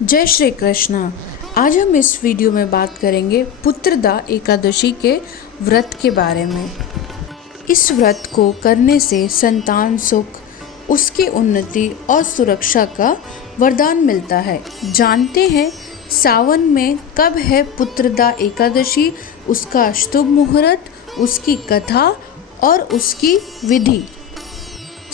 जय श्री कृष्ण। आज हम इस वीडियो में बात करेंगे पुत्रदा एकादशी के व्रत के बारे में। इस व्रत को करने से संतान सुख, उसकी उन्नति और सुरक्षा का वरदान मिलता है। जानते हैं सावन में कब है पुत्रदा एकादशी, उसका शुभ मुहूर्त, उसकी कथा और उसकी विधि।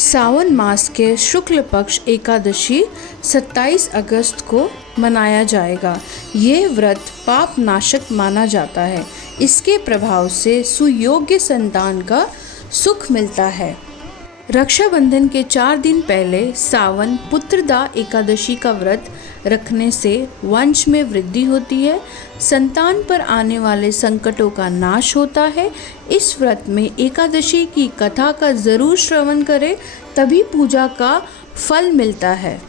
सावन मास के शुक्ल पक्ष एकादशी 27 अगस्त को मनाया जाएगा। ये व्रत पाप नाशक माना जाता है। इसके प्रभाव से सुयोग्य संतान का सुख मिलता है। रक्षाबंधन के 4 दिन पहले सावन पुत्रदा एकादशी का व्रत रखने से वंश में वृद्धि होती है, संतान पर आने वाले संकटों का नाश होता है। इस व्रत में एकादशी की कथा का ज़रूर श्रवण करें, तभी पूजा का फल मिलता है।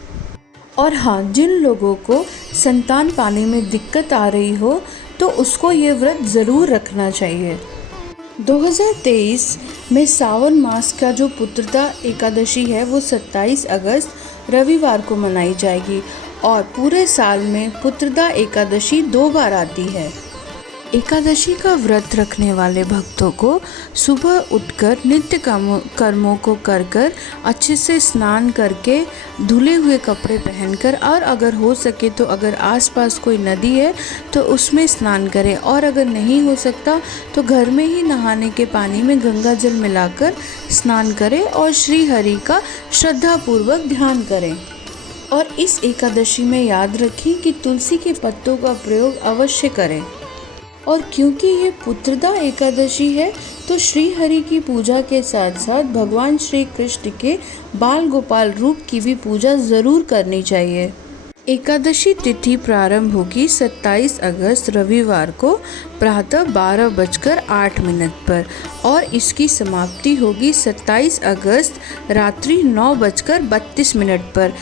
और हाँ, जिन लोगों को संतान पाने में दिक्कत आ रही हो तो उसको ये व्रत ज़रूर रखना चाहिए। 2023 में सावन मास का जो पुत्रदा एकादशी है वो 27 अगस्त रविवार को मनाई जाएगी और पूरे साल में पुत्रदा एकादशी 2 बार आती है। एकादशी का व्रत रखने वाले भक्तों को सुबह उठकर नित्य कर्मों को कर अच्छे से स्नान करके धुले हुए कपड़े पहनकर, और अगर हो सके तो अगर आसपास कोई नदी है तो उसमें स्नान करें, और अगर नहीं हो सकता तो घर में ही नहाने के पानी में गंगा जल मिलाकर स्नान करें और श्री हरि का श्रद्धापूर्वक ध्यान करें। और इस एकादशी में याद रखें कि तुलसी के पत्तों का प्रयोग अवश्य करें। और क्योंकि ये पुत्रदा एकादशी है तो श्री हरि की पूजा के साथ साथ भगवान श्री कृष्ण के बाल गोपाल रूप की भी पूजा ज़रूर करनी चाहिए। एकादशी तिथि प्रारंभ होगी 27 अगस्त रविवार को प्रातः 12:08 पर और इसकी समाप्ति होगी 27 अगस्त रात्रि 9:32 पर।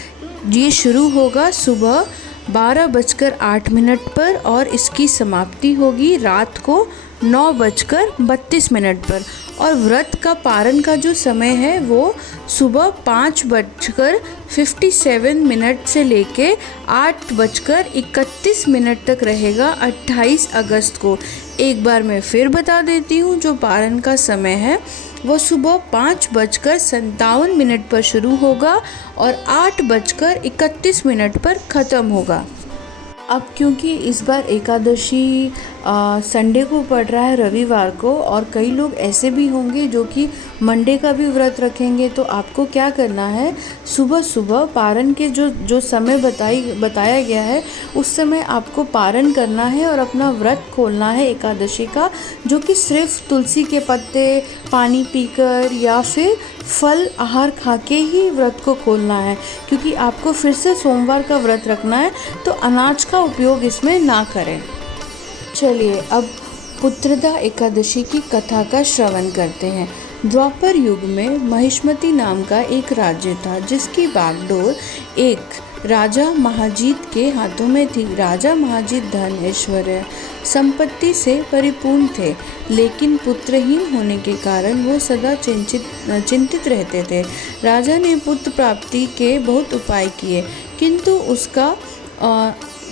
ये शुरू होगा सुबह 12:08 पर और इसकी समाप्ति होगी रात को 9:32 पर। और व्रत का पारण का जो समय है वो सुबह 5:57 से लेके 8:31 तक रहेगा 28 अगस्त को। एक बार मैं फिर बता देती हूँ, जो पारण का समय है वो सुबह 5:57 पर शुरू होगा और 8:31 पर ख़त्म होगा। अब क्योंकि इस बार एकादशी संडे को पड़ रहा है, रविवार को, और कई लोग ऐसे भी होंगे जो कि मंडे का भी व्रत रखेंगे, तो आपको क्या करना है, सुबह सुबह पारण के जो समय बताया गया है उस समय आपको पारण करना है और अपना व्रत खोलना है एकादशी का, जो कि सिर्फ तुलसी के पत्ते, पानी पीकर या फिर फल आहार खा के ही व्रत को खोलना है। क्योंकि आपको फिर से सोमवार का व्रत रखना है तो अनाज का उपयोग इसमें ना करें। चलिए अब पुत्रदा एकादशी की कथा का श्रवण करते हैं। द्वापर युग में महिष्मती नाम का एक राज्य था, जिसकी बागडोर एक राजा महाजीत के हाथों में थी। राजा महाजीत धन, ऐश्वर्य, संपत्ति से परिपूर्ण थे, लेकिन पुत्रहीन होने के कारण वो सदा चिंतित रहते थे। राजा ने पुत्र प्राप्ति के बहुत उपाय किए, किंतु उसका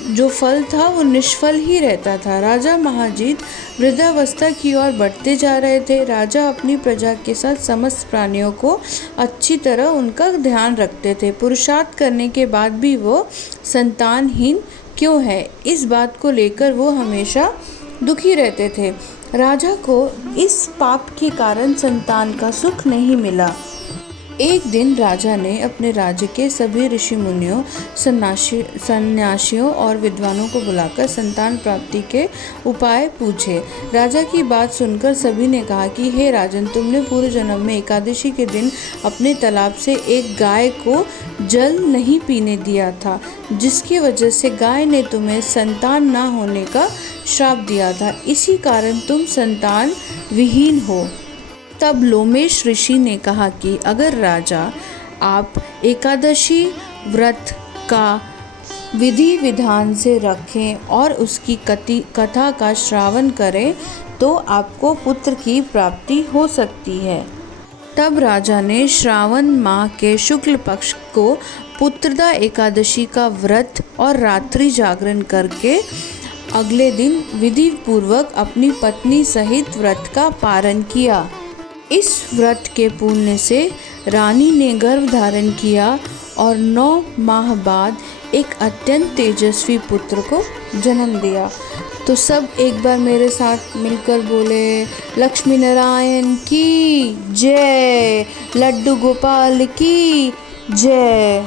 जो फल था वो निष्फल ही रहता था। राजा महाजीत वृद्धावस्था की ओर बढ़ते जा रहे थे। राजा अपनी प्रजा के साथ समस्त प्राणियों को अच्छी तरह उनका ध्यान रखते थे। पुरुषार्थ करने के बाद भी वो संतानहीन क्यों है, इस बात को लेकर वो हमेशा दुखी रहते थे। राजा को इस पाप के कारण संतान का सुख नहीं मिला। एक दिन राजा ने अपने राज्य के सभी ऋषि मुनियों, सन्यासियों और विद्वानों को बुलाकर संतान प्राप्ति के उपाय पूछे। राजा की बात सुनकर सभी ने कहा कि हे राजन, तुमने पूर्व जन्म में एकादशी के दिन अपने तालाब से एक गाय को जल नहीं पीने दिया था, जिसकी वजह से गाय ने तुम्हें संतान न होने का श्राप दिया था। इसी कारण तुम संतान विहीन हो। तब लोमेश ऋषि ने कहा कि अगर राजा आप एकादशी व्रत का विधि विधान से रखें और उसकी कथा का श्रवण करें तो आपको पुत्र की प्राप्ति हो सकती है। तब राजा ने श्रावण माह के शुक्ल पक्ष को पुत्रदा एकादशी का व्रत और रात्रि जागरण करके अगले दिन विधि पूर्वक अपनी पत्नी सहित व्रत का पारण किया। इस व्रत के पुण्य से रानी ने गर्भ धारण किया और 9 माह बाद एक अत्यंत तेजस्वी पुत्र को जन्म दिया। तो सब एक बार मेरे साथ मिलकर बोले, लक्ष्मी नारायण की जय, लड्डू गोपाल की जय।